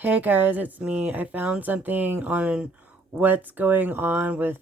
Hey guys, it's me. I found something on what's going on with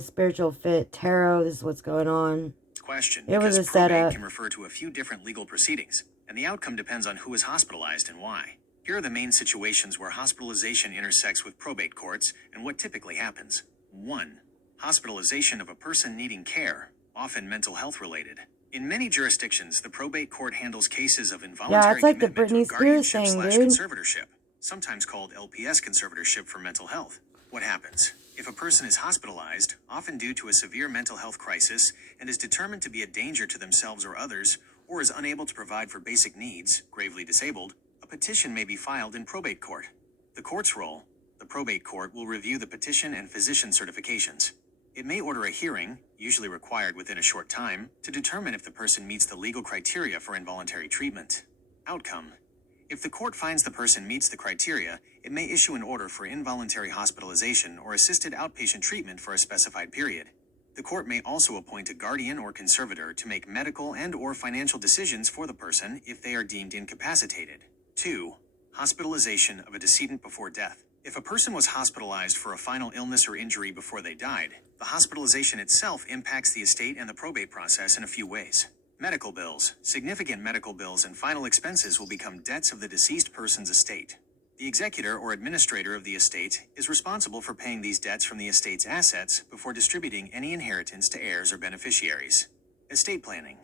Spiritual Fit Tarot. This is what's going on. Question, It was because a probate setup. can refer to a few different legal proceedings, and the outcome depends on who is hospitalized and why. Here are the main situations where hospitalization intersects with probate courts and what typically happens. 1. Hospitalization of a person needing care, often mental health related. In many jurisdictions, the probate court handles cases of Yeah, it's involuntary like the commitment or Britney Spears guardianship thing, slash dude. conservatorship, sometimes called LPS conservatorship for mental health. What happens? If a person is hospitalized, often due to a severe mental health crisis, and is determined to be a danger to themselves or others, or is unable to provide for basic needs, gravely disabled, a petition may be filed in probate court. The court's role: the probate court will review the petition and physician certifications. It may order a hearing, usually required within a short time, to determine if the person meets the legal criteria for involuntary treatment. Outcome: if the court finds the person meets the criteria, it may issue an order for involuntary hospitalization or assisted outpatient treatment for a specified period. The court may also appoint a guardian or conservator to make medical and/or financial decisions for the person if they are deemed incapacitated. 2. Hospitalization of a decedent before death. If a person was hospitalized for a final illness or injury before they died, the hospitalization itself impacts the estate and the probate process in a few ways. Medical bills. Significant medical bills and final expenses will become debts of the deceased person's estate. The executor or administrator of the estate is responsible for paying these debts from the estate's assets before distributing any inheritance to heirs or beneficiaries. Estate planning.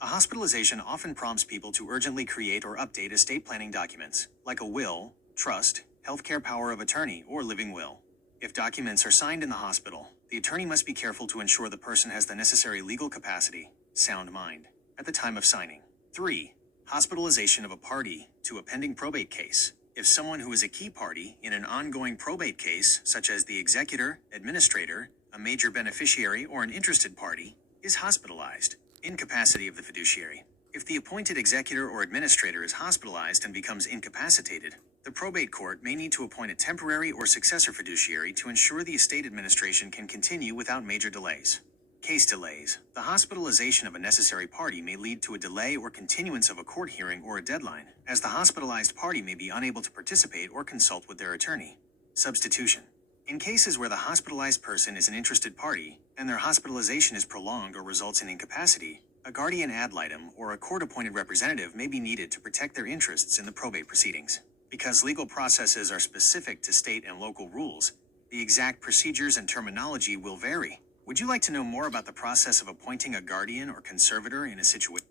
A hospitalization often prompts people to urgently create or update estate planning documents, like a will, trust, healthcare power of attorney, or living will. If documents are signed in the hospital, the attorney must be careful to ensure the person has the necessary legal capacity, sound mind, at the time of signing. 3. Hospitalization of a party to a pending probate case. If someone who is a key party in an ongoing probate case, such as the executor, administrator, a major beneficiary, or an interested party, is hospitalized. Incapacity of the fiduciary. If the appointed executor or administrator is hospitalized and becomes incapacitated, the probate court may need to appoint a temporary or successor fiduciary to ensure the estate administration can continue without major delays. Case delays. The hospitalization of a necessary party may lead to a delay or continuance of a court hearing or a deadline, as the hospitalized party may be unable to participate or consult with their attorney. Substitution. In cases where the hospitalized person is an interested party, and their hospitalization is prolonged or results in incapacity, a guardian ad litem or a court-appointed representative may be needed to protect their interests in the probate proceedings. Because legal processes are specific to state and local rules, the exact procedures and terminology will vary. Would you like to know more about the process of appointing a guardian or conservator in a situation?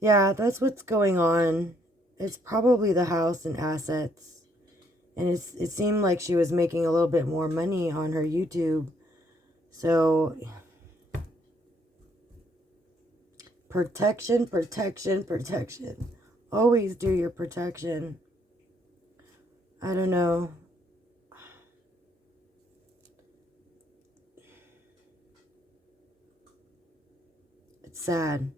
Yeah, that's what's going on. It's probably the house and assets. And it seemed like she was making a little bit more money on her YouTube. So, protection, protection, protection. Always do your protection. I don't know. It's sad.